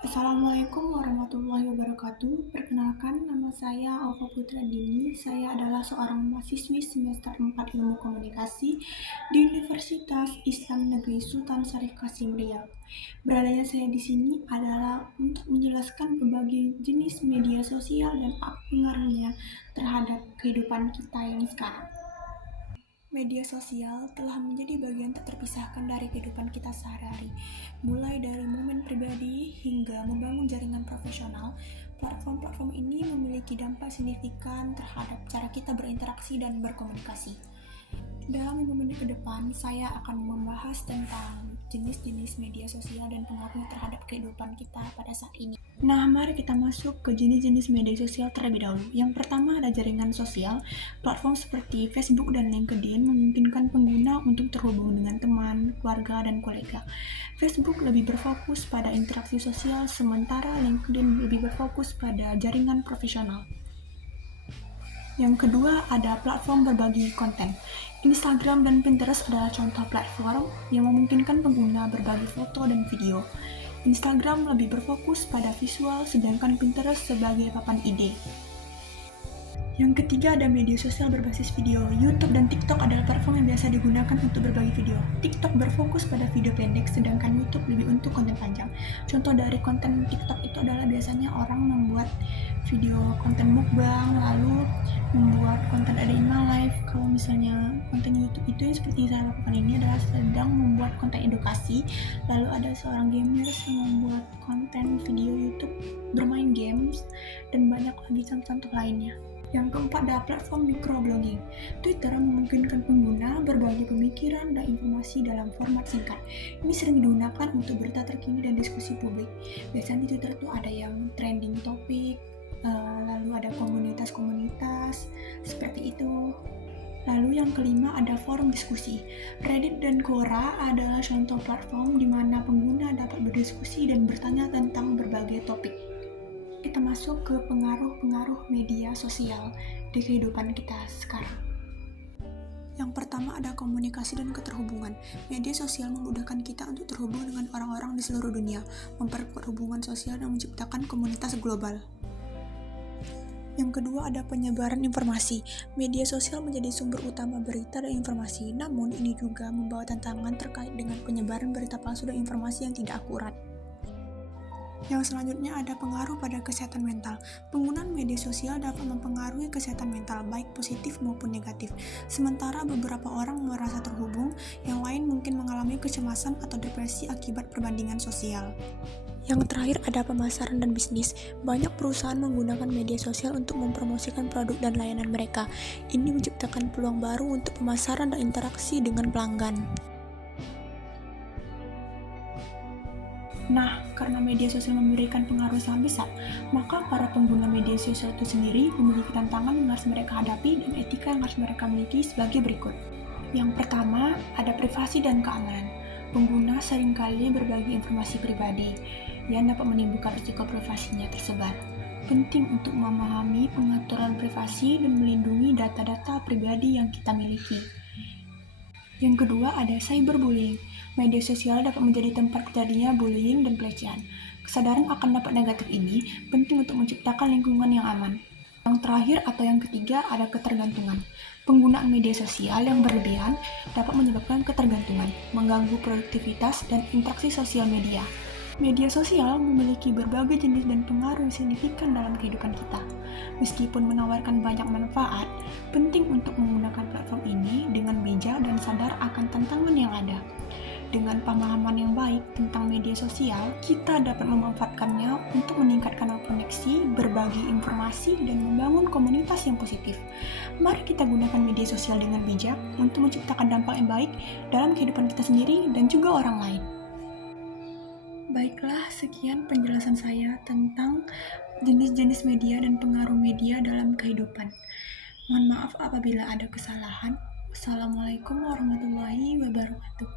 Assalamualaikum warahmatullahi wabarakatuh. Perkenalkan, nama saya Alfa Putra Dini. Saya adalah seorang mahasiswi semester 4 Ilmu Komunikasi di Universitas Islam Negeri Sultan Syarif Kasim Riau. Beradanya saya di sini adalah untuk menjelaskan berbagai jenis media sosial dan apa pengaruhnya terhadap kehidupan kita yang sekarang. Media sosial telah menjadi bagian tak terpisahkan dari kehidupan kita sehari-hari. Mulai dari momen pribadi hingga membangun jaringan profesional, platform-platform ini memiliki dampak signifikan terhadap cara kita berinteraksi dan berkomunikasi. Dalam 5 menit ke depan, saya akan membahas tentang jenis-jenis media sosial dan pengaruhnya terhadap kehidupan kita pada saat ini. Nah, mari kita masuk ke jenis-jenis media sosial terlebih dahulu. Yang pertama ada jaringan sosial. Platform seperti Facebook dan LinkedIn memungkinkan pengguna untuk terhubung dengan teman, keluarga, dan kolega. Facebook lebih berfokus pada interaksi sosial, sementara LinkedIn lebih berfokus pada jaringan profesional. Yang kedua, ada platform berbagi konten. Instagram dan Pinterest adalah contoh platform yang memungkinkan pengguna berbagi foto dan video. Instagram lebih berfokus pada visual, sedangkan Pinterest sebagai papan ide. Yang ketiga ada media sosial berbasis video. YouTube dan TikTok adalah platform yang biasa digunakan untuk berbagi video. TikTok berfokus pada video pendek, sedangkan YouTube lebih untuk konten panjang. Contoh dari konten TikTok itu adalah biasanya orang membuat video konten mukbang, lalu membuat konten ada in my life. Kalau misalnya konten YouTube itu yang seperti saya lakukan ini adalah sedang membuat konten edukasi. Lalu ada seorang gamers yang membuat konten video YouTube bermain games, dan banyak lagi contoh lainnya. Yang keempat adalah platform microblogging. Twitter memungkinkan pengguna berbagi pemikiran dan informasi dalam format singkat. Ini sering digunakan untuk berita terkini dan diskusi publik. Biasanya di Twitter itu ada yang trending topik, lalu ada komunitas-komunitas seperti itu. Lalu yang kelima ada forum diskusi. Reddit dan Quora adalah contoh platform di mana pengguna dapat berdiskusi dan bertanya tentang berbagai topik. Kita masuk ke pengaruh-pengaruh media sosial di kehidupan kita sekarang. Yang pertama ada komunikasi dan keterhubungan. Media sosial memudahkan kita untuk terhubung dengan orang-orang di seluruh dunia, memperkuat hubungan sosial dan menciptakan komunitas global. Yang kedua ada penyebaran informasi. Media sosial menjadi sumber utama berita dan informasi, namun ini juga membawa tantangan terkait dengan penyebaran berita palsu dan informasi yang tidak akurat. Yang selanjutnya ada pengaruh pada kesehatan mental. Penggunaan media sosial dapat mempengaruhi kesehatan mental, baik positif maupun negatif. Sementara beberapa orang merasa terhubung, yang lain mungkin mengalami kecemasan atau depresi akibat perbandingan sosial. Yang terakhir ada pemasaran dan bisnis. Banyak perusahaan menggunakan media sosial untuk mempromosikan produk dan layanan mereka. Ini menciptakan peluang baru untuk pemasaran dan interaksi dengan pelanggan. Nah, karena media sosial memberikan pengaruh sangat besar, maka para pengguna media sosial itu sendiri memiliki tantangan yang harus mereka hadapi dan etika yang harus mereka miliki sebagai berikut. Yang pertama, ada privasi dan keamanan. Pengguna seringkali berbagi informasi pribadi yang dapat menimbulkan risiko privasinya tersebar. Penting untuk memahami pengaturan privasi dan melindungi data-data pribadi yang kita miliki. Yang kedua ada cyberbullying. Media sosial dapat menjadi tempat terjadinya bullying dan pelecehan. Kesadaran akan dampak negatif ini penting untuk menciptakan lingkungan yang aman. Yang terakhir atau yang ketiga ada ketergantungan. Penggunaan media sosial yang berlebihan dapat menyebabkan ketergantungan, mengganggu produktivitas dan interaksi sosial media. Media sosial memiliki berbagai jenis dan pengaruh yang signifikan dalam kehidupan kita. Meskipun menawarkan banyak manfaat, penting untuk menggunakan platform ini dengan bijak dan sadar akan tantangan yang ada. Dengan pemahaman yang baik tentang media sosial, kita dapat memanfaatkannya untuk meningkatkan koneksi, berbagi informasi, dan membangun komunitas yang positif. Mari kita gunakan media sosial dengan bijak untuk menciptakan dampak yang baik dalam kehidupan kita sendiri dan juga orang lain. Baiklah, sekian penjelasan saya tentang jenis-jenis media dan pengaruh media dalam kehidupan. Mohon maaf apabila ada kesalahan. Wassalamualaikum warahmatullahi wabarakatuh.